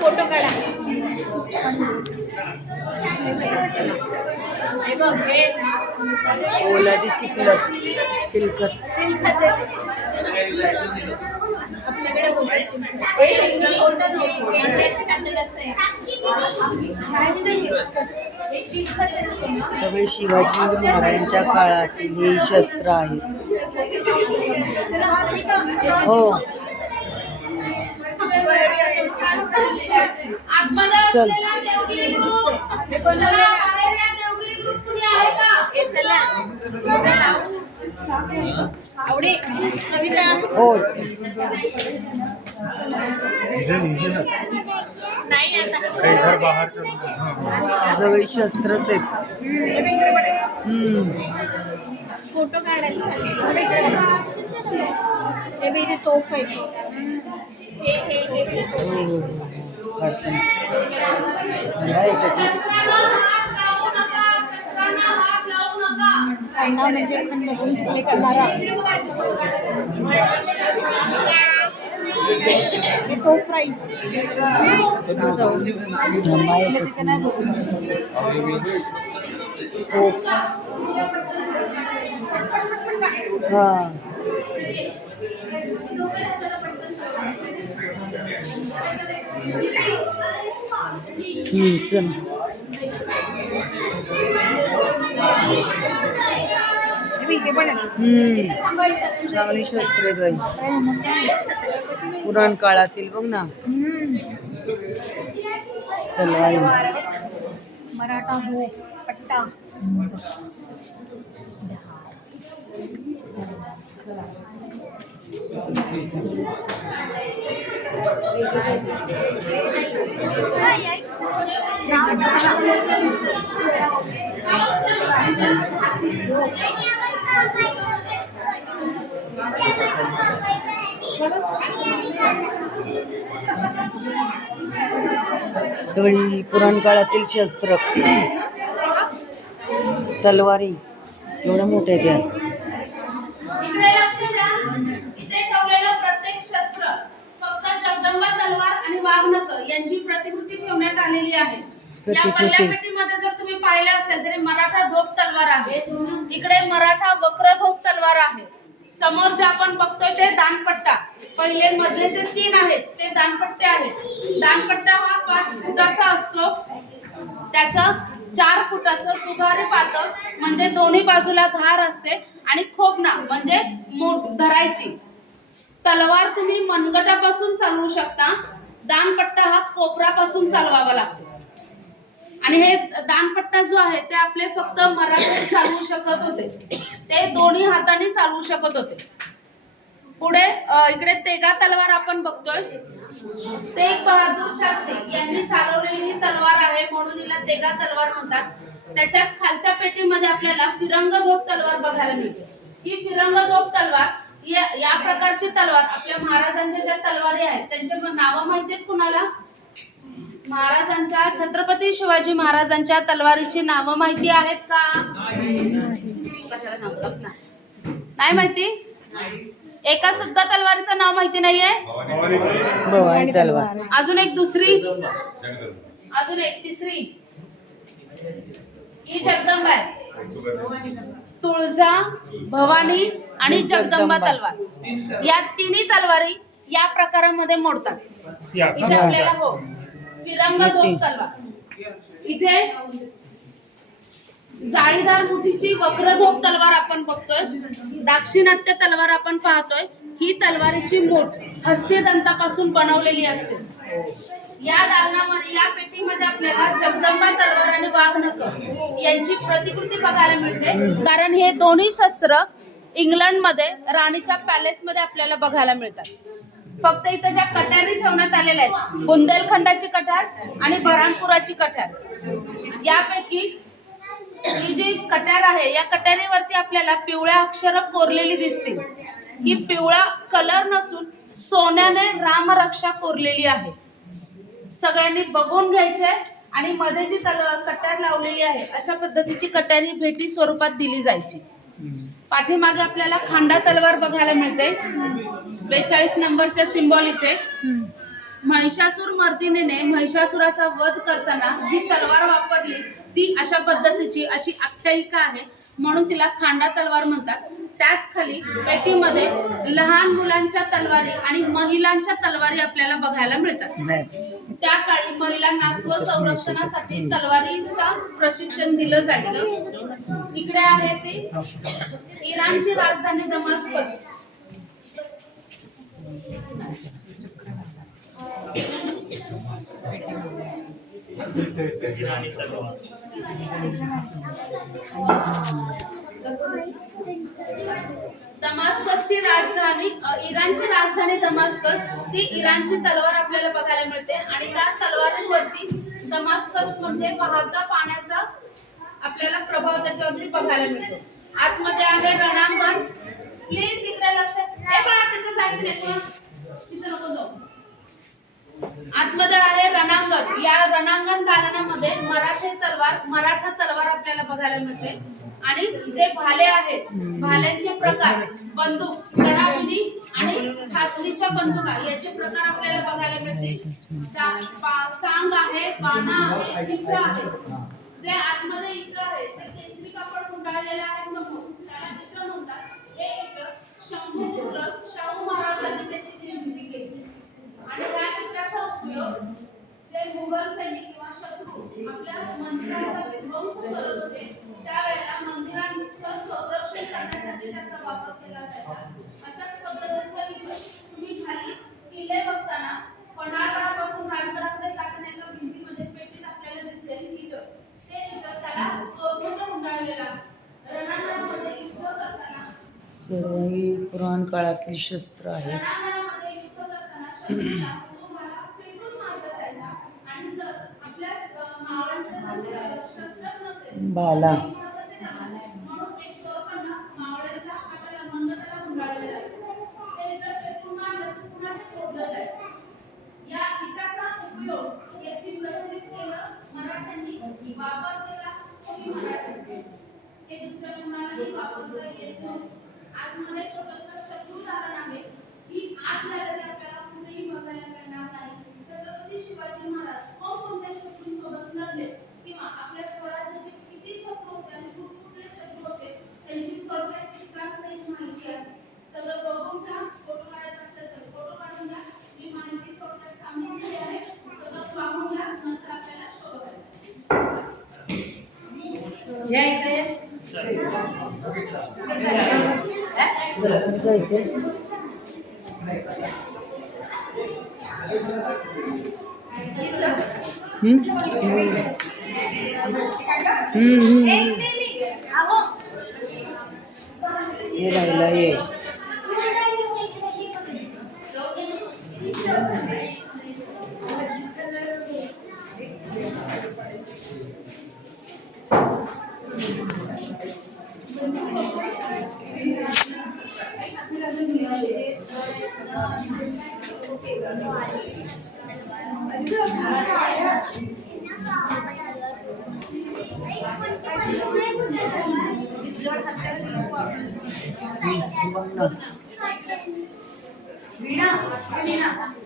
Photo काढा. हे बघ हे ओलादी चिखलत किलकत. आपल्याकडे सगळे शिवाजी महाराजांच्या काळातील हे शस्त्र आहेत. हो चल आवडे सविता हो नाही आता सगळी शस्त्रच आहेत. फोटो काढायला सांगितलं. हे बघ इथे तोफ आहे. हे खंडा म्हणजे खंड घेऊन तिकडे करणारा ते तोफ राईज. हा चल इथे पण चांगली शस्त्रे जाईल पुराण काळातील. बघ ना तलवारी. मराठा हो पट्टा. सगळी पुराण काळातील शस्त्र तलवारी एवढ्या मोठ्या त्या. इकडे लक्ष द्या. इथे ठेवलेलं प्रत्येक शस्त्र फक्त जगदंबा तलवार आणि वाघनख यांची प्रतिकृती ठेवण्यात आलेली आहे. या कल्ल्यापेटीमध्ये जर तुम्ही पाहिलं असेल तरी मराठा धोप तलवार आहे. इकडे मराठा वक्रधोप तलवार आहे. समोर जे आपण बघतोय ते दानपट्टा. पहिले मधलेचे 3 आहेत ते दानपट्टे आहेत. दानपट्टा हा 5 फुटाचा असतो. त्याचं 4 फुटाचं तुघारे पातळ म्हणजे दोन्ही बाजूला धार असते आणि खोपना म्हणजे मूठ धरायची. तलवार तुम्ही मनगटापासून चालवू शकता. दानपट्टा हा कोपरापासून चालवावा लागतो. आणि हे दानपट्टा जो आहे ते आपले फक्त मराठी चालवू शकत होते. ते दोन्ही हाताने चालवू शकत होते. पुढे इकडे तेगा तलवार आपण बघतोय. तेग बहादूर शास्त्री यांनी चालवलेली ही तलवार आहे म्हणून हिला तेगा तलवार म्हणतात. त्याच्याच खालच्या पेटीमध्ये आपल्याला फिरंगधोप तलवार बघायला मिळते. ही फिरंगधोप तलवार या प्रकारची तलवार आपल्या महाराजांच्या ज्या तलवारी आहेत त्यांचे नावं माहिती आहेत कुणाला? महाराजांच्या छत्रपती शिवाजी महाराजांच्या तलवारीची नावं माहिती आहेत का? कशाला सांगतात नाही माहिती? एका सुद्धा तलवारीचं नाव माहिती नाहीये. भवानी तलवार. अजून एक दुसरी, अजून एक तिसरी. ही जगदंबा आहे. तुळजा, भवानी आणि जगदंबा तलवार या तिन्ही तलवारी या प्रकारामध्ये मोडतात. इथे आपल्याला हो फिरंगधोप तलवार. इथे जाळीदार मुठीची वक्रधोप तलवार आपण बघतोय. दाक्षिणात्य तलवार आपण पाहतोय. ही तलवारीची मूठ हस्तिदंतापासून बनवलेली असते. या दालनामध्ये या पेटीमध्ये आपल्याला जगदंबा तलवार आणि वाघनख यांची प्रतिकृती बघायला मिळते. कारण हे दोन्ही शस्त्र इंग्लंडमध्ये राणीच्या पॅलेसमध्ये आपल्याला बघायला मिळतात. फक्त इथं ज्या कट्यारी ठेवण्यात आलेल्या आहेत बुंदेलखंडाची कट्यार आणि बरानपुराची कट्यार. यापैकी ही जी कट्यार आहे या कट्यारीवरती आपल्याला पिवळ्या अक्षर कोरलेली दिसतील. ही पिवळा कलर नसून सोन्याने रामरक्षा कोरलेली आहे. सगळ्यांनी बघून घ्यायचंय. आणि मध्ये जी कट्यार लावलेली आहे अशा पद्धतीची कट्यारी भेटी स्वरूपात दिली जायची. पाठीमागे आपल्याला खांडा तलवार बघायला मिळते. 42 नंबरचे सिम्बॉल इथे. महिषासूर मर्दिनीने महिषासुराचा वध करताना जी तलवार वापरली ती अशा पद्धतीची अशी आख्यायिका आहे, म्हणून तिला खांडा तलवार म्हणतात. त्याच खाली पेटीमध्ये लहान मुलांच्या तलवारी आणि महिलांच्या तलवारी आपल्याला बघायला मिळतात. त्या काळी महिलांना स्वसंरक्षणासाठी तलवारीचं प्रशिक्षण दिलं जायचं. इकडे आहे ती इराणची राजधानी दमास्कस. दमास्कसची राजधानी इराणची राजधानी दमास्कस, ती इराणची तलवार आपल्याला बघायला मिळते आणि त्या तलवारीवरती दमास्कस म्हणजे वाहत्या पाण्याचा आपल्याला प्रभाव त्याच्यावरती बघायला मिळतो. आतमध्ये आहे रणांगण. प्लीज इकडे लक्ष. हे बघा तिथे जायचं नाही, तिथे नको जाऊ. आतमध्ये आहे रणांगण. या रणांगण दालनामध्ये मराठा तलवार आपल्याला बघायला मिळते आणि जे भाले आहेत, भाल्यांचे प्रकार, बंदूक, तडावली आणि ठासलीच्या बंदुका याचे प्रकार आपल्याला बघायला मिळतील. सांग आहे, बाणा आहे, इट आहे. जे आतमध्ये इट आहे ते केसरी कापड गुंडाळलेलं आहे समोर, त्याला इट म्हणतात. हे इट शंभूपुत्र शाहू महाराजांनी त्याची निर्मिती केली आणि ह्या इटाचा उपयोग जे मुघल सैनिक किंवा शत्रू आपल्या मंदिराचा विध्वंस करत होते त्यावेळेला मंदिरांचं संरक्षण करण्यासाठी त्याचा वापर केला जायचा. अशाच पद्धतीचं इट तुम्ही खाली किल्ले बघताना पन्हाळगडापासून राजगडाकडे जाताना एका भिंतीमध्ये पेटीत आपल्याला दिसेल इट. ते इट त्याला अखंड गुंडाळलेला. रणांगणामध्ये युद्ध करताना सर्वही पुराण काळातली शस्त्र आहेत. रणांगणामध्ये युद्ध करताना शत्रूला तुम्हाला फेकून मारला जायचा आणि जर आपल्या मावळ्यांचं जर शस्त्रच नसेल भाला. म्हणून एक तोफखाना मावळ्यांच्या हाताला मनगटाला गुंडाळलेला असतो. ते इट फेकून मारलं की पुन्हा ते फोडलं जायचं. या इटाचा उपयोग याची प्रचलित केलं मराठ्यांनी, वापर केला कोणी मराठ्यांनी. हे दुसऱ्या कुणालाही वापरता येत नाही. आतमध्ये छोटंसं शत्रुधारण आहे. ही आत गेलेली आपल्याला कुठेही बघायला मिळणार नाही. छत्रपती शिवाजी महाराज कोणत्या शत्रूंसोबत लढले किंवा आपल्या स्वराज्याचे किती शत्रू होते आणि कुठले शत्रू होते त्यांची थोडक्यात चित्रांसहित माहिती आहे. सगळं बघून घ्या. फोटो काढायचा असेल तर फोटो काढून घ्या. मी माहिती थोडक्यात सांगितलेली आहे. सगळं पाहून घ्या, नंतर आपल्याला शो करायचा. या इकडे जायचं. हे राहिला ये.